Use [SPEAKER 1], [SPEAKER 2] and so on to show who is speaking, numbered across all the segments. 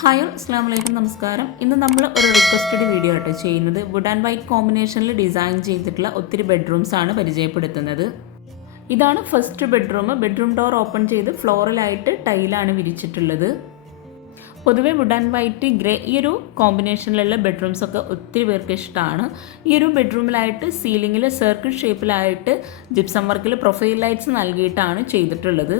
[SPEAKER 1] Hi അസ്സാം വലൈക്കും നമസ്കാരം. ഇന്ന് നമ്മൾ ഒരു റിക്വസ്റ്റഡ് വീഡിയോ ആയിട്ട് ചെയ്യുന്നത്. വുഡ് ആൻഡ് വൈറ്റ് കോമ്പിനേഷനിൽ ഡിസൈൻ ചെയ്തിട്ടുള്ള ഒത്തിരി ബെഡ്റൂംസ് ആണ് പരിചയപ്പെടുത്തുന്നത്. ഇതാണ് first bedroom bedroom door open ചെയ്ത് ഫ്ലോറിലായിട്ട് ടൈലാണ് വിരിച്ചിട്ടുള്ളത്. പൊതുവേ വുഡ് ആൻഡ് വൈറ്റ് ഗ്രേ ഈ ഒരു കോമ്പിനേഷനിലുള്ള ബെഡ്റൂംസ് ഒക്കെ ഒത്തിരി പേർക്ക് ഇഷ്ടമാണ് ഈ ഒരു ബെഡ്റൂമിലായിട്ട് സീലിംഗിൽ സർക്കിൾ ഷേപ്പിലായിട്ട് ജിപ്സം വർക്കിൽ പ്രൊഫൈൽ ലൈറ്റ്സ് നൽകിയിട്ടാണ് ചെയ്തിട്ടുള്ളത്.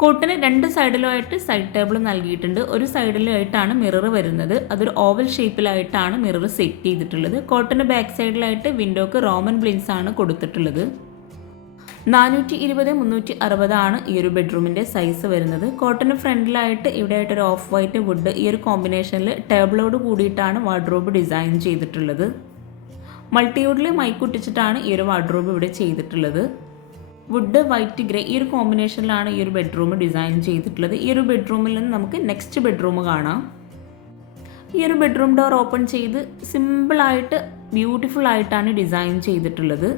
[SPEAKER 1] കോട്ടിന് രണ്ട് സൈഡിലുമായിട്ട് സൈഡ് ടേബിൾ നൽകിയിട്ടുണ്ട്. ഒരു സൈഡിലായിട്ടാണ് മിറർ വരുന്നത്. അതൊരു ഓവൽ ഷേപ്പിലായിട്ടാണ് മിറർ സെറ്റ് ചെയ്തിട്ടുള്ളത്. കോട്ടിന് ബാക്ക് സൈഡിലായിട്ട് വിൻഡോക്ക് റോമൻ ബ്ലിൻസ് ആണ് കൊടുത്തിട്ടുള്ളത്. നാനൂറ്റി ഇരുപത് മുന്നൂറ്റി അറുപതാണ് ഈ ഒരു ബെഡ്റൂമിന്റെ സൈസ് വരുന്നത്. കോട്ടന് ഫ്രണ്ടിലായിട്ട് ഇവിടെ ആയിട്ട് ഒരു ഓഫ് വൈറ്റ് വുഡ് ഈ ഒരു കോമ്പിനേഷനിൽ ടേബിളോട് കൂടിയിട്ടാണ് വാർഡ്രോബ് ഡിസൈൻ ചെയ്തിട്ടുള്ളത്. മൾട്ടിവുഡിൽ മൈക്കുട്ടിച്ചിട്ടാണ് ഈ ഒരു വാർഡ്രോബ് ഇവിടെ ചെയ്തിട്ടുള്ളത്. വുഡ് വൈറ്റ് ഗ്രേ ഈ ഒരു കോമ്പിനേഷനിലാണ് ഈ ഒരു ബെഡ്റൂം ഡിസൈൻ ചെയ്തിട്ടുള്ളത്. ഈ ഒരു ബെഡ്റൂമിൽ നിന്ന് നമുക്ക് നെക്സ്റ്റ് ബെഡ്റൂം കാണാം. ഈ ഒരു ബെഡ്റൂം ഡോർ ഓപ്പൺ ചെയ്ത് സിമ്പിളായിട്ട് ബ്യൂട്ടിഫുൾ ആയിട്ടാണ് ഡിസൈൻ ചെയ്തിട്ടുള്ളത്.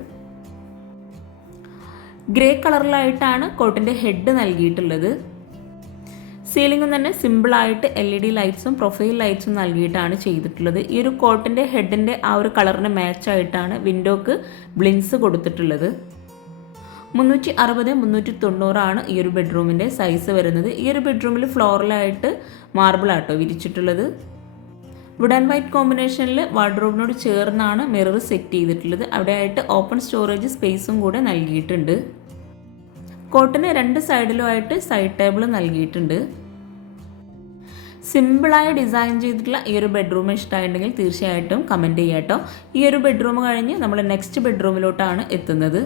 [SPEAKER 1] ഗ്രേ കളറിലായിട്ടാണ് കോട്ടിന്റെ ഹെഡ് നൽകിയിട്ടുള്ളത്. സീലിംഗും തന്നെ സിമ്പിളായിട്ട് എൽ ഇ ഡി ലൈറ്റ്സും പ്രൊഫൈൽ ലൈറ്റ്സും നൽകിയിട്ടാണ് ചെയ്തിട്ടുള്ളത്. ഈ ഒരു കോട്ടിന്റെ ഹെഡിന്റെ ആ ഒരു കളറിന് മാച്ചായിട്ടാണ് വിൻഡോക്ക് ബ്ലിൻസ് കൊടുത്തിട്ടുള്ളത്. മുന്നൂറ്റി അറുപത് മുന്നൂറ്റി തൊണ്ണൂറാണ് ഈ ഒരു ബെഡ്റൂമിന്റെ സൈസ് വരുന്നത്. ഈ ഒരു ബെഡ്റൂമിൽ ഫ്ലോറിലായിട്ട് മാർബിളാട്ടോ വിരിച്ചിട്ടുള്ളത്. വുഡ് ആൻഡ് വൈറ്റ് കോമ്പിനേഷനിൽ വാർഡ്രോബിനോട് ചേർന്നാണ് മിറർ സെറ്റ് ചെയ്തിട്ടുള്ളത്. അവിടെയായിട്ട് ഓപ്പൺ സ്റ്റോറേജ് സ്പേസും കൂടെ നൽകിയിട്ടുണ്ട്. കോട്ടിന് രണ്ട് സൈഡിലുമായിട്ട് സൈഡ് ടേബിൾ നൽകിയിട്ടുണ്ട്. സിമ്പിളായി ഡിസൈൻ ചെയ്തിട്ടുള്ള ഈ ഒരു ബെഡ്റൂം ഇഷ്ടമായിട്ടുണ്ടെങ്കിൽ തീർച്ചയായിട്ടും കമന്റ് ചെയ്യാം കേട്ടോ ഈ ഒരു ബെഡ്റൂം കഴിഞ്ഞ് നമ്മൾ നെക്സ്റ്റ് ബെഡ്റൂമിലോട്ടാണ് എത്തുന്നത്.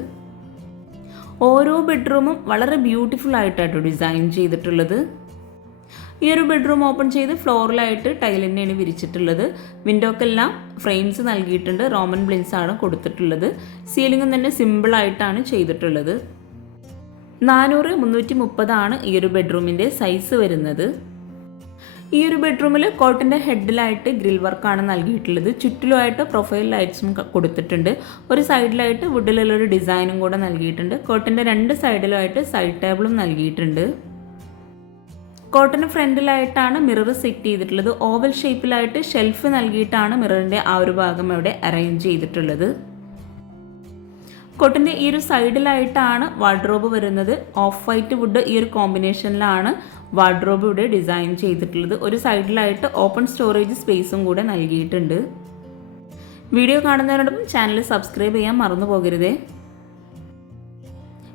[SPEAKER 1] ഓരോ ബെഡ്റൂമും വളരെ ബ്യൂട്ടിഫുൾ ആയിട്ടാണ് ഡിസൈൻ ചെയ്തിട്ടുള്ളത്. ഈ ഒരു ബെഡ്റൂം ഓപ്പൺ ചെയ്ത് ഫ്ലോറിലായിട്ട് ടൈൽ വിരിച്ചിട്ടുള്ളത്. വിൻഡോക്കെല്ലാം ഫ്രെയിംസ് നൽകിയിട്ടുണ്ട്. റോമൻ ബ്ലിൻസ് ആണ് കൊടുത്തിട്ടുള്ളത്. സീലിംഗും തന്നെ സിമ്പിളായിട്ടാണ് ചെയ്തിട്ടുള്ളത്. നാനൂറ് മുന്നൂറ്റി മുപ്പതാണ് ഈ ഒരു ബെഡ്റൂമിന്റെ സൈസ് വരുന്നത്. ഈ ഒരു ബെഡ്റൂമിൽ കോട്ടിന്റെ ഹെഡിലായിട്ട് ഗ്രിൽ വർക്കാണ് നൽകിയിട്ടുള്ളത്. ചുറ്റിലുമായിട്ട് പ്രൊഫൈൽ ലൈറ്റ്സും കൊടുത്തിട്ടുണ്ട്. ഒരു സൈഡിലായിട്ട് വുഡിലുള്ളൊരു ഡിസൈനും കൂടെ നൽകിയിട്ടുണ്ട്. കോട്ടിന്റെ രണ്ട് സൈഡിലുമായിട്ട് സൈഡ് ടേബിളും നൽകിയിട്ടുണ്ട്. കോട്ടന് ഫ്രണ്ടിലായിട്ടാണ് മിറർ സെറ്റ് ചെയ്തിട്ടുള്ളത്. ഓവൽ ഷേപ്പിലായിട്ട് ഷെൽഫ് നൽകിയിട്ടാണ് മിററിന്റെ ആ ഒരു ഭാഗം ഇവിടെ അറേഞ്ച് ചെയ്തിട്ടുള്ളത്. കോട്ടിന്റെ ഈ ഒരു സൈഡിലായിട്ടാണ് വാർഡ്രോബ് വരുന്നത്. ഓഫ് വൈറ്റ് വുഡ് ഈ ഒരു കോമ്പിനേഷനിലാണ് വാർഡ്രോബ് ഇവിടെ ഡിസൈൻ ചെയ്തിട്ടുള്ളത്. ഒരു സൈഡിലായിട്ട് ഓപ്പൺ സ്റ്റോറേജ് സ്പേസും കൂടെ നൽകിയിട്ടുണ്ട്. വീഡിയോ കാണുന്നതിനോടൊപ്പം ചാനൽ സബ്സ്ക്രൈബ് ചെയ്യാൻ മറന്നു പോകരുതേ.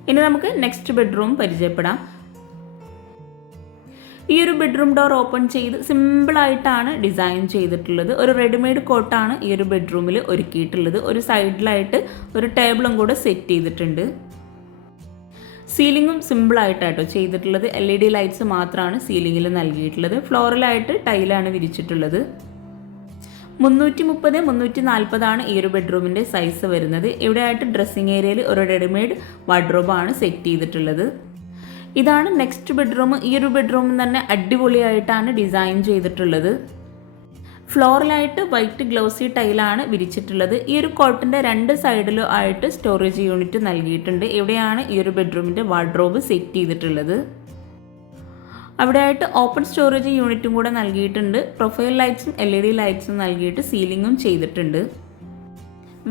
[SPEAKER 1] ഇനി നമുക്ക് നെക്സ്റ്റ് ബെഡ്റൂം പരിചയപ്പെടാം. ഈ ഒരു ബെഡ്റൂം ഡോർ ഓപ്പൺ ചെയ്ത് സിമ്പിളായിട്ടാണ് ഡിസൈൻ ചെയ്തിട്ടുള്ളത്. ഒരു റെഡിമെയ്ഡ് കോട്ടാണ് ഈ ഒരു ബെഡ്റൂമിൽ ഒരുക്കിയിട്ടുള്ളത്. ഒരു സൈഡിലായിട്ട് ഒരു ടേബിളും കൂടെ സെറ്റ് ചെയ്തിട്ടുണ്ട്. സീലിങ്ങും സിമ്പിളായിട്ടാട്ടോ ചെയ്തിട്ടുള്ളത്. എൽ ഇ ഡി ലൈറ്റ്സ് മാത്രമാണ് സീലിങ്ങിൽ നൽകിയിട്ടുള്ളത്. ഫ്ലോറലായിട്ട് ടൈലാണ് വിരിച്ചിട്ടുള്ളത്. മുന്നൂറ്റി മുപ്പത് മുന്നൂറ്റി നാൽപ്പതാണ് ഈ ഒരു ബെഡ്റൂമിന്റെ സൈസ് വരുന്നത്. ഇവിടെയായിട്ട് ഡ്രസ്സിങ് ഏരിയയിൽ ഒരു റെഡിമെയ്ഡ് വാർഡ്രോബാണ് സെറ്റ് ചെയ്തിട്ടുള്ളത്. ഇതാണ് നെക്സ്റ്റ് ബെഡ്റൂം ഈ ഒരു ബെഡ്റൂം തന്നെ അടിപൊളിയായിട്ടാണ് ഡിസൈൻ ചെയ്തിട്ടുള്ളത്. ഫ്ലോറിലായിട്ട് വൈറ്റ് ഗ്ലോസി ടൈലാണ് വിരിച്ചിട്ടുള്ളത്. ഈ ഒരു കോട്ടിന്റെ രണ്ട് സൈഡിലും ആയിട്ട് സ്റ്റോറേജ് യൂണിറ്റ് നൽകിയിട്ടുണ്ട്. ഇവിടെയാണ് ഈ ഒരു ബെഡ്റൂമിന്റെ വാർഡ്രോബ് സെറ്റ് ചെയ്തിട്ടുള്ളത്. അവിടെയായിട്ട് ഓപ്പൺ സ്റ്റോറേജ് യൂണിറ്റും കൂടെ നൽകിയിട്ടുണ്ട്. പ്രൊഫൈൽ ലൈറ്റ്സും എൽ ഇ ഡി ലൈറ്റ്സും നൽകിയിട്ട് സീലിങ്ങും ചെയ്തിട്ടുണ്ട്.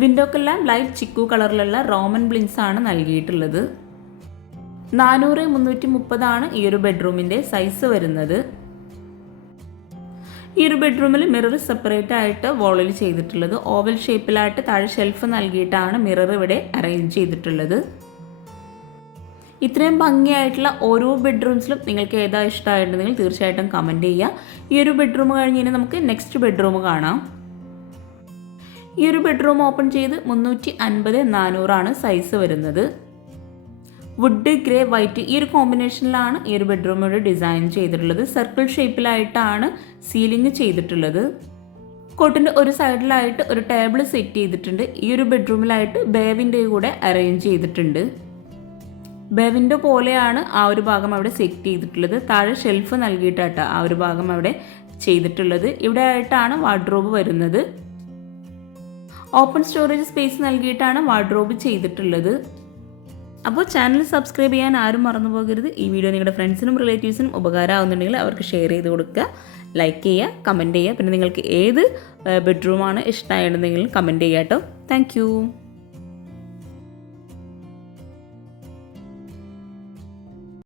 [SPEAKER 1] വിൻഡോക്കെല്ലാം ലൈറ്റ് ചിക്കു കളറിലുള്ള റോമൻ ബ്ലിൻസ് ആണ് നൽകിയിട്ടുള്ളത്. നാനൂറ് മുന്നൂറ്റി മുപ്പതാണ് ഈ ഒരു ബെഡ്റൂമിന്റെ സൈസ് വരുന്നത്. ഈ ഒരു ബെഡ്റൂമിൽ മിറർ സെപ്പറേറ്റ് ആയിട്ട് വോളിൽ ചെയ്തിട്ടുള്ളത്. ഓവൽ ഷേപ്പിലായിട്ട് താഴെ ഷെൽഫ് നൽകിയിട്ടാണ് മിറർ ഇവിടെ അറേഞ്ച് ചെയ്തിട്ടുള്ളത്. ഇത്രയും ഭംഗിയായിട്ടുള്ള ഓരോ ബെഡ്റൂംസിലും നിങ്ങൾക്ക് ഏതാ ഇഷ്ടമായിട്ടുണ്ടെങ്കിൽ തീർച്ചയായിട്ടും കമന്റ് ചെയ്യുക. ഈ ഒരു ബെഡ്റൂം കഴിഞ്ഞ് ഇനി നമുക്ക് നെക്സ്റ്റ് ബെഡ്റൂം കാണാം. ഈ ഒരു ബെഡ്റൂം ഓപ്പൺ ചെയ്ത് മുന്നൂറ്റി അൻപത് നാനൂറാണ് സൈസ് വരുന്നത്. വുഡ് ഗ്രേ വൈറ്റ് ഈ ഒരു കോമ്പിനേഷനിലാണ് ഈ ഒരു ബെഡ്റൂമിയുടെ ഡിസൈൻ ചെയ്തിട്ടുള്ളത്. സർക്കിൾ ഷേപ്പിലായിട്ടാണ് സീലിംഗ് ചെയ്തിട്ടുള്ളത്. കോട്ടിന്റെ ഒരു സൈഡിലായിട്ട് ഒരു ടേബിൾ സെറ്റ് ചെയ്തിട്ടുണ്ട്. ഈ ഒരു ബെഡ്റൂമിലായിട്ട് ബേവിന്റെ കൂടെ അറേഞ്ച് ചെയ്തിട്ടുണ്ട്. ബേവിന്റെ പോലെയാണ് ആ ഒരു ഭാഗം അവിടെ സെറ്റ് ചെയ്തിട്ടുള്ളത്. താഴെ ഷെൽഫ് നൽകിയിട്ടാട്ടോ ആ ഒരു ഭാഗം അവിടെ ചെയ്തിട്ടുള്ളത്. ഇവിടെ ആയിട്ടാണ് വാർഡ്രോബ് വരുന്നത്. ഓപ്പൺ സ്റ്റോറേജ് സ്പേസ് നൽകിയിട്ടാണ് വാർഡ്രോബ് ചെയ്തിട്ടുള്ളത്. അപ്പോൾ ചാനൽ സബ്സ്ക്രൈബ് ചെയ്യാൻ ആരും മറന്നു പോകരുത്. ഈ വീഡിയോ നിങ്ങളുടെ ഫ്രണ്ട്സിനും റിലേറ്റീവ്സിനും ഉപകാരമാവുന്നുണ്ടെങ്കിൽ അവർക്ക് ഷെയർ ചെയ്ത് കൊടുക്കുക ലൈക്ക് ചെയ്യുക കമന്റ് ചെയ്യുക. പിന്നെ നിങ്ങൾക്ക് ഏത് ബെഡ്റൂമാണ് ഇഷ്ടമായിട്ടുണ്ടെങ്കിലും കമന്റ് ചെയ്യാം കേട്ടോ. താങ്ക്